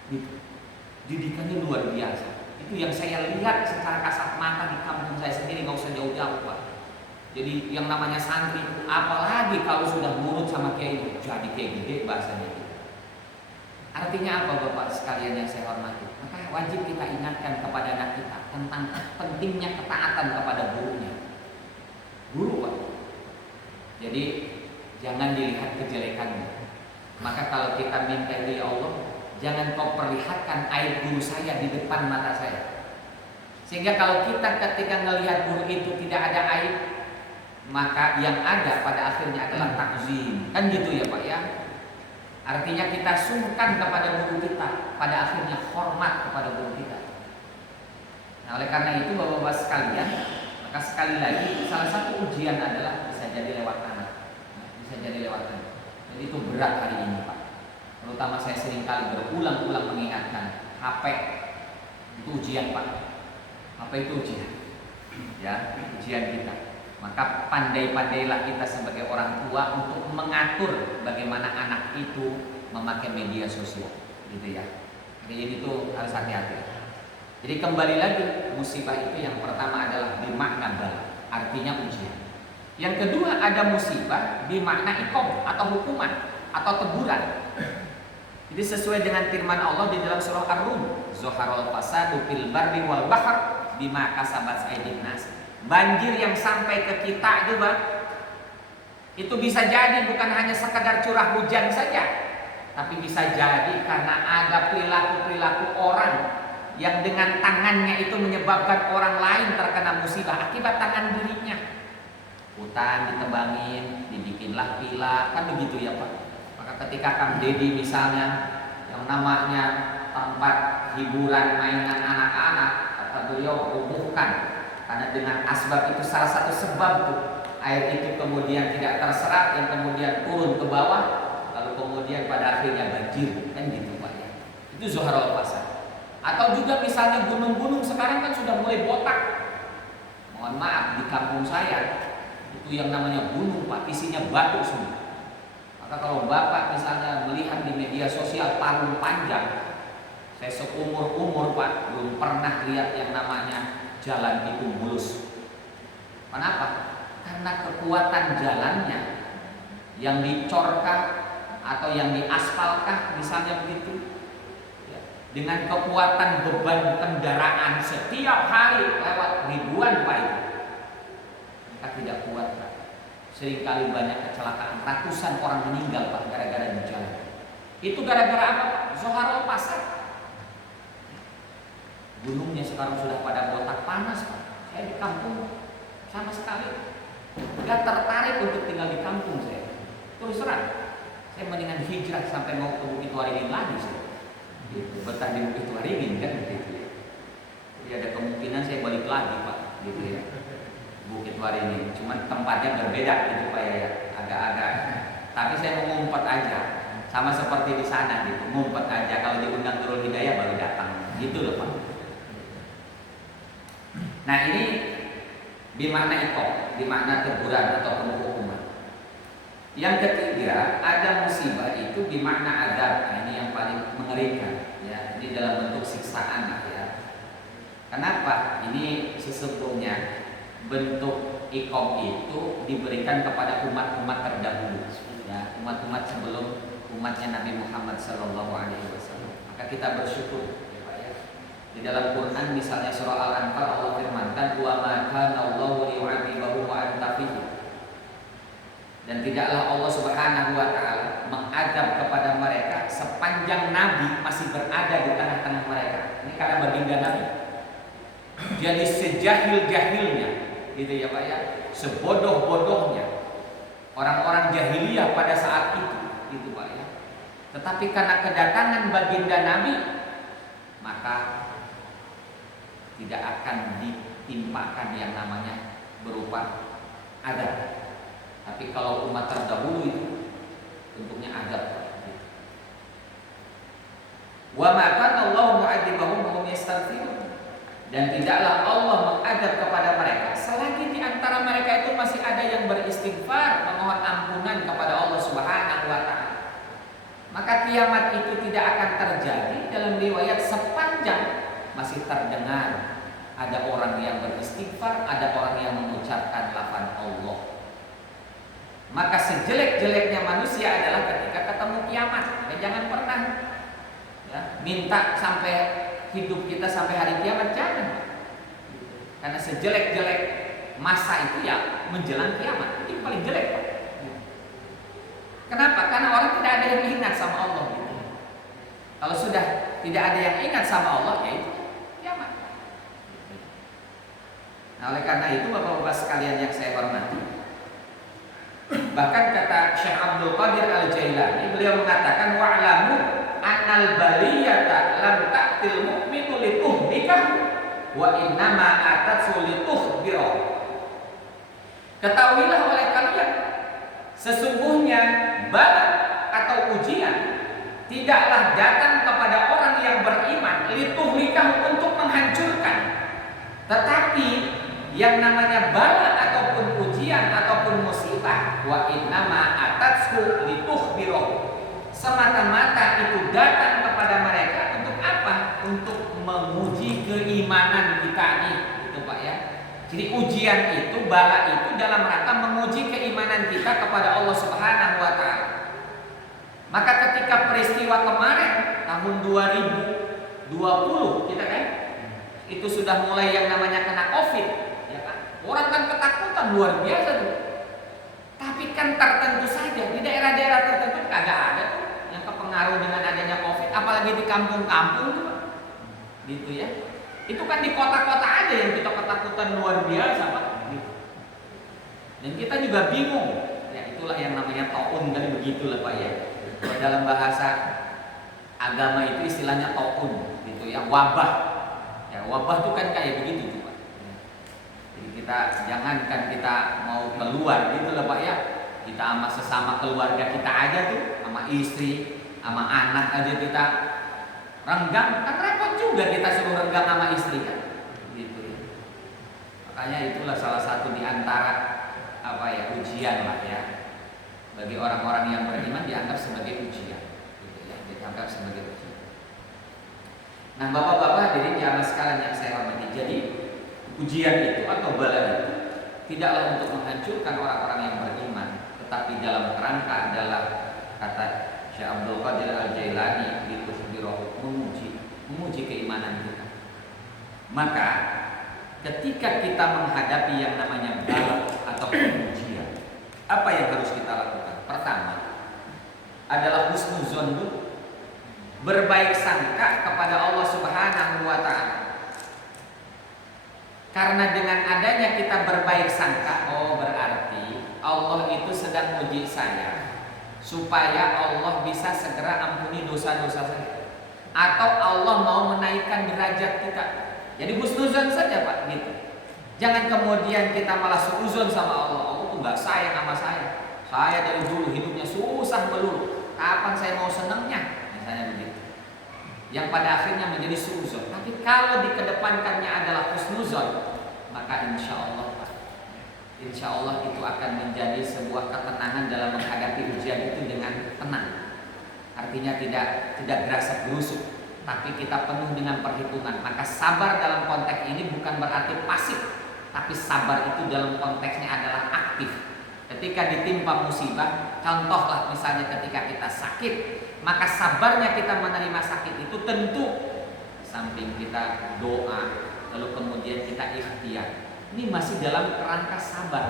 gitu. Didikannya luar biasa. Itu yang saya lihat secara kasat mata di kampung saya sendiri, nggak usah jauh-jauh Pak. Jadi yang namanya santri, apalagi kalau sudah nurut sama kiai, jadi kayak gede bahasanya gitu. Artinya apa Bapak sekalian yang saya hormati? Maka wajib kita ingatkan kepada anak kita tentang pentingnya ketaatan kepada gurunya. Guru Pak. Jadi jangan dilihat kejelekannya. Maka kalau kita minta itu ya Allah, jangan kau perlihatkan aib guru saya di depan mata saya. Sehingga kalau kita ketika melihat guru itu tidak ada aib, maka yang ada pada akhirnya adalah takzim. Kan gitu ya Pak ya. Artinya kita sungkan kepada guru kita, pada akhirnya hormat kepada guru kita. Nah, oleh karena itu Bapak-bapak sekalian, maka sekali lagi salah satu ujian adalah bisa jadi lewat anak. Bisa jadi lewat anak. Jadi itu berat hari ini Pak. Terutama saya seringkali berulang-ulang mengingatkan, HP itu ujian Pak. HP itu ujian. Ya, ujian kita. Maka pandai-pandailah kita sebagai orang tua untuk mengatur bagaimana anak itu memakai media sosial, gitu ya. Jadi itu harus hati-hati. Jadi kembali lagi, musibah itu yang pertama adalah bermakna bala, artinya ujian. Yang kedua ada musibah bermakna iqab atau hukuman atau teguran. Jadi sesuai dengan firman Allah di dalam surah Ar-Rum, "Zuharul fasadu fil barri wal bahr bima kasabat aydin nas." Banjir yang sampai ke kita itu Bang, itu bisa jadi bukan hanya sekedar curah hujan saja, tapi bisa jadi karena ada perilaku-perilaku orang yang dengan tangannya itu menyebabkan orang lain terkena musibah akibat tangan dirinya. Hutan ditebangin, dibikinlah villa, kan begitu ya Pak. Maka ketika Kang Dedi misalnya yang namanya tempat hiburan mainan anak-anak, kata beliau robohkan. Karena dengan asbab itu salah satu sebab tuh air itu kemudian tidak terserap yang kemudian turun ke bawah, lalu kemudian pada akhirnya banjir, kan gitu Pak ya. Itu zuharul fasad. Atau juga misalnya gunung-gunung sekarang kan sudah mulai botak. Mohon maaf di kampung saya itu yang namanya gunung Pak, isinya batu semua. Maka kalau Bapak misalnya melihat di media sosial Parung Panjang, saya seumur-umur Pak belum pernah lihat yang namanya jalan itu mulus. Kenapa? Karena kekuatan jalannya yang dicorkah atau yang diaspalkah misalnya begitu ya, dengan kekuatan beban kendaraan setiap hari lewat ribuan Pak itu, maka tidak kuat Pak. Seringkali banyak kecelakaan, ratusan orang meninggal Pak gara-gara di jalan. Itu gara-gara apa Pak? Zuharul fasad. Gunungnya sekarang sudah pada botak panas Pak. Saya di kampung sama sekali gak tertarik untuk tinggal di kampung saya. Terus terang, saya mendingan hijrah sampai mau ke Bukit Waringin lagi saya. Gitu, betah di Bukit Waringin kan begitu ya. Jadi ada kemungkinan saya balik lagi Pak, gitu ya. Bukit Waringin, cuman tempatnya berbeda gitu Pak ya, agak-agak. Tapi saya mau ngumpet aja, sama seperti di sana gitu, ngumpet aja. Kalau diundang Nurul Hidayah baru datang, gitu loh Pak. Nah ini bimakna iqab, bimakna teguran atau hukuman. Yang ketiga ada musibah itu bimakna adab. Nah, ini yang paling mengerikan ya. Ini dalam bentuk siksaan ya. Kenapa? Ini sesungguhnya bentuk iqab itu diberikan kepada umat-umat terdahulu ya, umat-umat sebelum umatnya Nabi Muhammad SAW. Maka kita bersyukur. Di dalam Quran misalnya surah Al-Anfal Allah firmankan wa ma kana Allahu liyu'adzibahum wa anta fihim. Dan tidaklah Allah Subhanahu wa taala mengadab kepada mereka sepanjang Nabi masih berada di tengah-tengah mereka. Ini karena baginda Nabi. Jadi sejahil-jahilnya gitu ya Pak ya, sebodoh-bodohnya orang-orang jahiliyah pada saat itu gitu Pak ya. Tetapi karena kedatangan baginda Nabi maka tidak akan ditimpakan yang namanya berupa adab. Tapi kalau umat terdahulu itu bentuknya adab. Wa ma kana Allahu mu'adzibahum wa hum yastaghfirun. Dan tidaklah Allah mengadab kepada mereka selagi di antara mereka itu masih ada yang beristighfar, memohon ampunan kepada Allah Subhanahu wa taala. Maka kiamat itu tidak akan terjadi dalam riwayat sepanjang masih terdengar ada orang yang beristighfar, ada orang yang mengucapkan lafaz Allah. Maka sejelek-jeleknya manusia adalah ketika ketemu kiamat. Dan jangan pernah minta sampai hidup kita sampai hari kiamat, jangan. Karena sejelek-jelek masa itu ya menjelang kiamat, itu paling jelek, Pak. Kenapa? Karena orang tidak ada yang ingat sama Allah gitu. Kalau sudah tidak ada yang ingat sama Allah, ya itu kiamat. Nah, oleh karena itu Bapak-bapak sekalian yang saya hormati, bahkan kata Syekh Abdul Qadir Al-Jailani, beliau mengatakan wa'lamu annal baliyata lam ta'til mu'minu lituhdikahu wa innama atat sulitukhbiro. Ketahuilah oleh kalian, sesungguhnya bala atau ujian tidaklah datang kepada orang yang beriman lituhlikahu untuk menghancurkan, tetapi yang namanya bala ataupun ujian ataupun musibah wa innama atatsu litukhbiro, semata-mata itu datang kepada mereka untuk apa? Untuk menguji keimanan kita nih, gitu Pak ya. Jadi ujian itu, bala itu dalam rangka menguji keimanan kita kepada Allah Subhanahu wa taala. Maka ketika peristiwa kemarin tahun 2020 kita kan itu sudah mulai yang namanya kena Covid, ya kan? Orang kan ketakutan luar biasa tuh. Tapi kan tertentu saja di daerah-daerah tertentu kagak ada tuh yang kepengaruh dengan adanya Covid, apalagi di kampung-kampung tuh, Pak. Gitu ya. Itu kan di kota-kota aja yang kita ketakutan luar biasa, Pak. Gitu. Dan kita juga bingung. Ya itulah yang namanya taun kali begitulah, Pak ya. Kalau dalam bahasa agama itu istilahnya taun, gitu ya, wabah. Ya wabah itu kan kayak begitu, Pak. Jadi kita jangankan kita mau keluar gitu lah, Pak ya. Kita sama sesama keluarga kita aja tuh, sama istri, sama anak aja kita renggang, kan repot juga kita suruh renggang sama istri kan, gitu ya. Makanya itulah salah satu di antara apa ya, ujian lah ya. Bagi orang-orang yang beriman dianggap sebagai ujian, gitu ya, dianggap sebagai ujian. Nah, bapak-bapak, jadi jamaah sekalian yang saya hormati, jadi ujian itu atau bala itu tidaklah untuk menghancurkan orang-orang yang beriman, tetapi dalam kerangka adalah kata Syekh Abdul Qadir Al-Jailani itu menguji keimanan kita. Maka ketika kita menghadapi yang namanya bala atau ujian, apa yang harus kita lakukan? Pertama adalah husnuzon dulu, berbaik sangka kepada Allah Subhanahu wa taala. Karena dengan adanya kita berbaik sangka, oh berarti Allah itu sedang uji saya supaya Allah bisa segera ampuni dosa-dosa saya, atau Allah mau menaikkan derajat kita. Jadi husnuzon saja, Pak, gitu. Jangan kemudian kita malah suuzon sama Allah. Allah tuh nggak sayang sama saya. Saya dari dulu hidupnya susah melulu. Kapan saya mau senangnya? Misalnya begitu. Yang pada akhirnya menjadi suuzon. Tapi kalau dikedepankannya adalah husnuzon, maka insya Allah itu akan menjadi sebuah ketenangan dalam menghadapi ujian itu dengan tenang. Artinya tidak gerasa gerusuk, tapi kita penuh dengan perhitungan. Maka sabar dalam konteks ini bukan berarti pasif, tapi sabar itu dalam konteksnya adalah aktif. Ketika ditimpa musibah, contohlah misalnya ketika kita sakit, maka sabarnya kita menerima sakit itu tentu samping kita doa, lalu kemudian kita ikhtiar. Ini masih dalam kerangka sabar.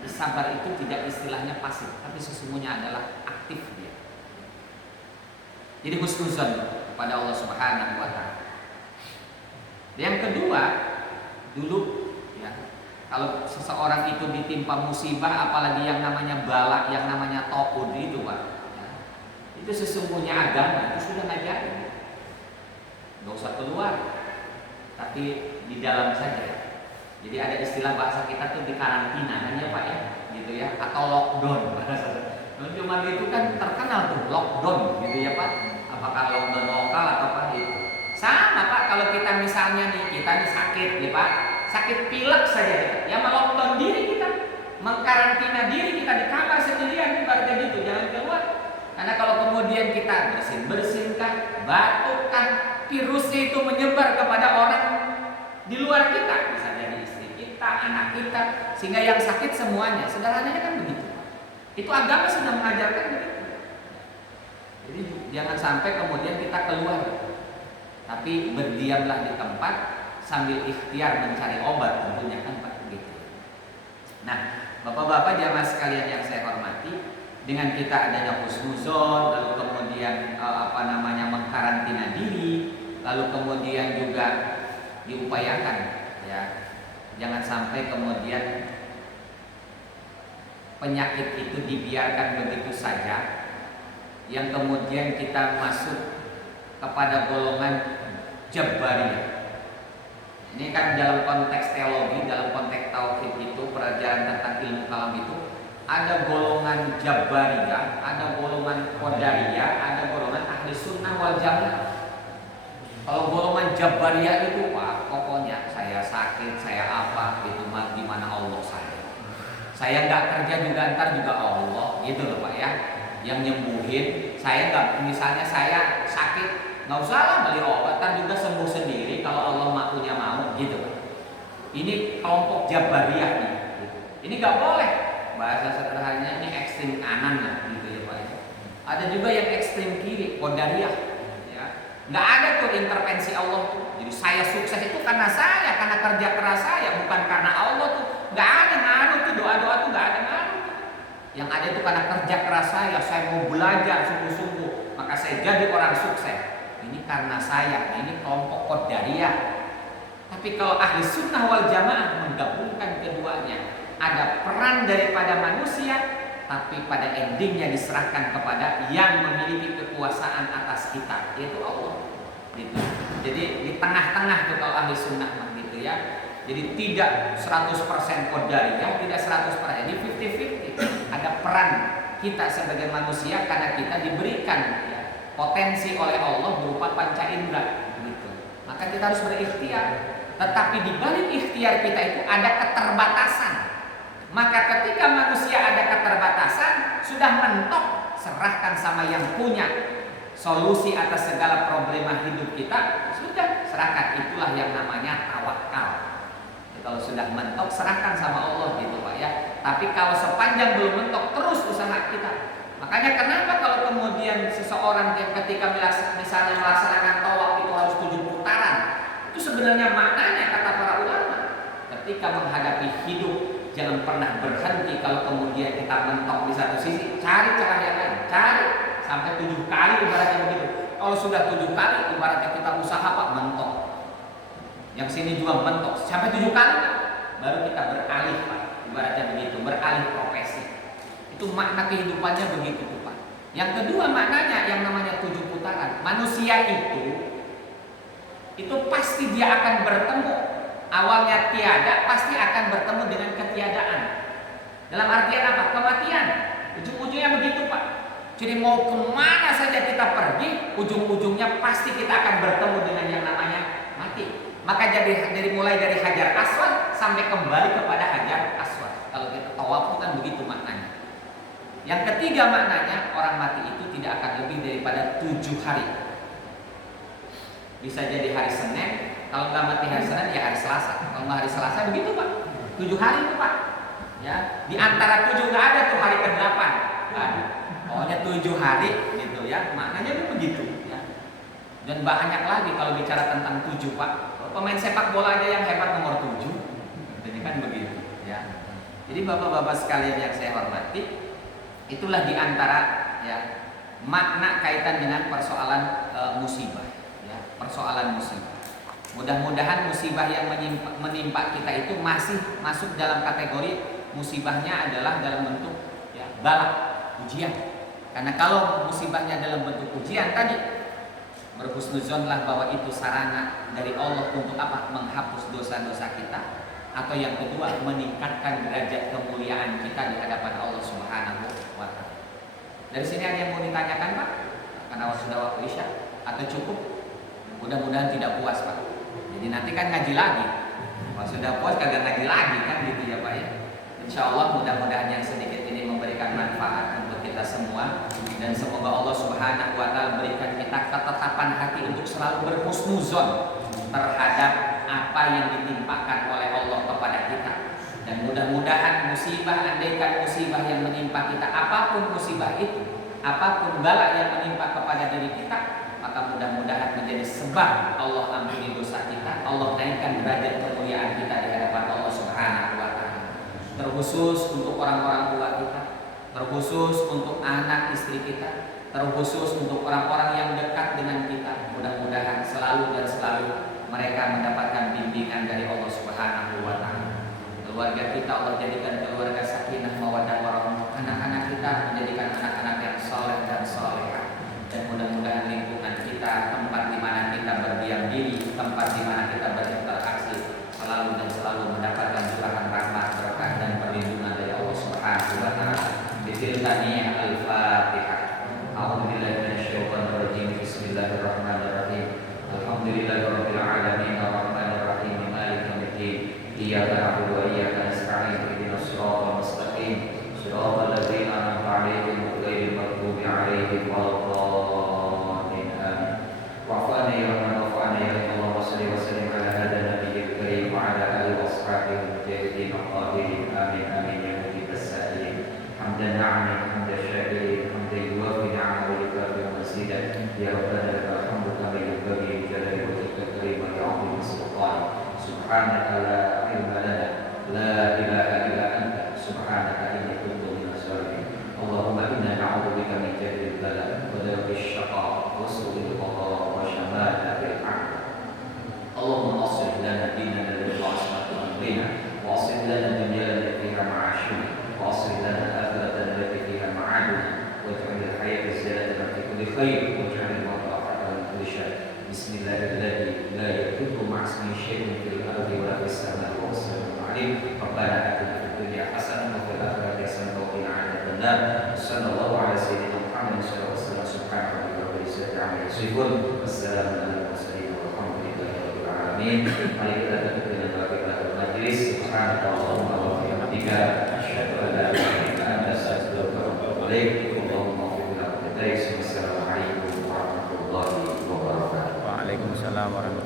Jadi sabar itu tidak istilahnya pasif, tapi sesungguhnya adalah aktif dia. Jadi husnuzon kepada Allah Subhanahu wa taala. Yang kedua, dulu ya, kalau seseorang itu ditimpa musibah, apalagi yang namanya bala, yang namanya taun itu, Pak, ya, itu sesungguhnya agama itu sudah ngajarin. Nggak usah keluar, tapi di dalam saja. Jadi ada istilah bahasa kita tuh di karantina kan ya, Pak ya, gitu ya, atau lockdown. Cuma itu kan terkenal tuh lockdown, gitu ya Pak. Apakah lockdown lokal atau apa itu? Sama Pak, kalau kita misalnya nih, kita nih sakit nih Pak, sakit pilek saja ya melockdown diri kita, mengkarantina diri kita di kamar sendirian, ibaratnya gitu, jangan keluar. Karena kalau kemudian kita bersin-bersinkan, batukkan, virusnya itu menyebar kepada orang di luar kita, misalnya di istri kita, anak kita, sehingga yang sakit semuanya. Sederhananya kan begitu. Itu agama sudah mengajarkan begitu. Jadi jangan sampai kemudian kita keluar Tapi berdiamlah di tempat sambil ikhtiar mencari obat tentunya kan Pak begitu. Nah, Bapak-bapak jamaah sekalian yang saya hormati, dengan kita adanya husnuzon, lalu kemudian mengkarantina diri, lalu kemudian juga diupayakan ya, jangan sampai kemudian penyakit itu dibiarkan begitu saja, yang kemudian kita masuk kepada golongan Jabariyah. Ini kan dalam konteks teologi, dalam konteks tauhid itu, pelajaran tentang ilmu kalam itu, ada golongan Jabariyah, ada golongan Qadariyah, ada golongan ahli sunnah wal jamaah. Kalau golongan Jabariyah itu Pak, pokoknya saya sakit, saya apa, itu mah gimana Allah saya nggak kerja juga ntar juga Allah, gitu loh Pak ya, yang nyembuhin. Saya nggak, misalnya saya sakit, nggak usah lah beli obat, ntar juga sembuh sendiri kalau Allah punya mau, gitu Pak. Ini kelompok Jabariyah nih, gitu. Ini nggak boleh, bahasa sederhananya ini ekstrim kanan lah, gitu ya Pak ya. Ada juga yang ekstrim kiri, Qadariyah. Nggak ada tuh intervensi Allah tuh. Jadi saya sukses itu karena saya, karena kerja keras saya, bukan karena Allah tuh. Nggak ada ngaruh tuh, doa-doa tuh nggak ada ngaruh. Yang ada itu karena kerja keras saya mau belajar sungguh-sungguh, maka saya jadi orang sukses. Ini karena saya, ini kelompok Qadariyah. Tapi kalau ahli sunnah wal jamaah menggabungkan keduanya, ada peran daripada manusia, tapi pada endingnya diserahkan kepada yang memiliki kekuasaan atas kita, yaitu Allah. Gitu. Jadi di tengah-tengah tuh kalau ahli sunnah gitu ya. Jadi tidak 100% Qadariyah, tidak 100%, jadi 50-50. Ada peran kita sebagai manusia karena kita diberikan ya, potensi oleh Allah berupa panca indera gitu. Maka kita harus berikhtiar. Tetapi di balik ikhtiar kita itu ada keterbatasan. Maka ketika manusia ada keterbatasan, sudah mentok, serahkan sama yang punya solusi atas segala problema hidup kita. Sudah, serahkan. Itulah yang namanya tawakal. Kalau sudah mentok, serahkan sama Allah gitu Pak ya. Tapi kalau sepanjang belum mentok, terus usaha kita. Makanya kenapa kalau kemudian seseorang yang ketika misalnya melaksanakan tawaf itu harus 7 putaran, itu sebenarnya maknanya kata para ulama, ketika menghadapi hidup jangan pernah berhenti. Kalau kemudian kita mentok di satu sisi, cari celah yang lain, cari sampai 7 kali ibaratnya begitu. Kalau sudah 7 kali ibaratnya kita usaha Pak mentok, yang sini juga mentok sampai 7 kali, baru kita beralih Pak, ibaratnya begitu, beralih profesi. Itu makna kehidupannya begitu tuh Pak. Yang kedua maknanya yang namanya 7 putaran. Manusia itu pasti dia akan bertemu. Awalnya tiada, pasti akan bertemu dengan ketiadaan. Dalam artian apa? Kematian. Ujung-ujungnya begitu Pak. Jadi mau kemana saja kita pergi, ujung-ujungnya pasti kita akan bertemu dengan yang namanya mati. Maka mulai dari Hajar Aswad sampai kembali kepada Hajar Aswad. Kalau kita tawaf kan begitu maknanya. Yang ketiga maknanya, orang mati itu tidak akan lebih daripada 7 hari. Bisa jadi hari Senin, kalau nggak mati hari Senin ya hari Selasa. Kalau nggak hari Selasa begitu Pak. 7 hari itu Pak. Ya, di antara 7 nggak ada tuh hari ke-8. Pokoknya 7 hari gitu ya. Maknanya itu begitu ya. Dan banyak lagi kalau bicara tentang 7 Pak. Pemain sepak bola aja yang hebat nomor 7. Jadi kan begitu ya. Jadi Bapak-bapak sekalian yang saya hormati, itulah diantara ya makna kaitan dengan persoalan musibah ya, persoalan musibah. Mudah-mudahan musibah yang menimpa kita itu masih masuk dalam kategori musibahnya adalah dalam bentuk ya, bala, ujian. Karena kalau musibahnya dalam bentuk ujian tadi, berhusnuzonlah bahwa itu sarana dari Allah untuk apa? Menghapus dosa-dosa kita. Atau yang kedua, meningkatkan derajat kemuliaan kita di hadapan Allah Subhanahu wa Ta'ala. Dari sini ada yang mau ditanyakan Pak? Karena sudah waktu Isya atau cukup? Mudah-mudahan tidak puas Pak. Jadi nanti kan ngaji lagi. Kalau sudah puas kagak ngaji lagi kan gitu ya Pak ya. Insya Allah mudah-mudahan yang sedikit ini memberikan manfaat untuk kita semua. Dan semoga Allah Subhanahu wa Ta'ala berikan kita ketetapan hati untuk selalu berhusnuzon terhadap apa yang ditimpakan oleh Allah kepada kita. Dan mudah-mudahan musibah, andaikan musibah yang menimpa kita, apapun musibah itu, apapun bala yang menimpa kepada diri kita, maka maka mudah-mudahan menjadi sebab Allah ampuni dosa kita, Allah naikkan derajat kemuliaan kita di hadapan Allah Subhanahu wa taala. Terkhusus untuk orang-orang tua kita, terkhusus untuk anak istri kita, terkhusus untuk orang-orang yang dekat dengan kita. Mudah-mudahan selalu dan selalu mereka mendapatkan bimbingan dari Allah Subhanahu wa taala. Keluarga kita Allah jadikan keluarga sakinah mawaddah warahmah. Anak-anak kita menjadikan anak-anak yang saleh dan salehah. Dan mudah-mudahan lingkungan kita, tempat di mana kita berdiam diri, tempat di mana kita berinteraksi, selalu dan selalu mendapatkan curahan rahmat, berkah dan perlindungan dari Allah Subhanahu wa taala. Bismillahirrahmanirrahim. Al-Fatihah. A'udzubillahi minasyaitonir rajim. Bismillahirrahmanirrahim. Alhamdulillahirabbil alamin arrahmanir rahim maliki yaumiddin. Iyyaka na'budu wa iyyaka nasta'in. Ihdinas siratal mustaqim. Shiratal ladzina an'amta 'alaihim ghairil maghdubi 'alaihim waladdallin. Amin. Wa'fani ya Rahman wa'fani ya Allah wa salli wa sallim ala hadha nabiyyil karim wa ala alihi wa sahbihi mujahidin al-qahirin. Amin amin ya mujibas sa'ilin. Hamdan na'amin hamdan syakirin hamdan yuwafi ni'amahu wa yukafi masidan. Ya Rabbana lakal hamdu kama yanbaghi li jalali wajhika al-karim wa li'azimi sultanik. Subhanaka la ilma lana la ilaha illa anta subhanaka inni kuntu minaz zalimin. Allahumma inna na'udzubika min jahdil bala wa darkis syaqa wa su'il qada wa shamatatil a'la. Allahumma aslih lana dinana alladhi huwa ismatu amrina wa aslih lana dunyana allati fiha ma'ashuna wa aslih lana akhiratana allati fiha ma'aduna waj'al al-hayata ziyadatan fi kulli khair waj'al al-mauta rahatan min kulli syarr. Bismillahirrahmanirrahim. La yadurru ma'asmihi syai'un fil ardi wa la fis samaa'i wa as-sami'ul 'alim. Rabbana atina fid dunya hasanah wa fil akhirati hasanah wa qina adzabannar. Sallallahu ala sayyidina Muhammad sallallahu alaihi wasallam. Subhana rabbika rabbil izzati 'amma yasifun. Wassalamu alal mursalin walhamdulillahi rabbil alamin. Mari kita tutup dengan barakallahu majlis. Subhanallahumma wa bihamdika asyhadu an la ilaha illa anta astaghfiruka wa atubu ilaik. Allahumma ighfir lana wa lahum. Assalamualaikum warahmatullahi wabarakatuh. Waalaikumsalam warahmatullahi wabarakatuh.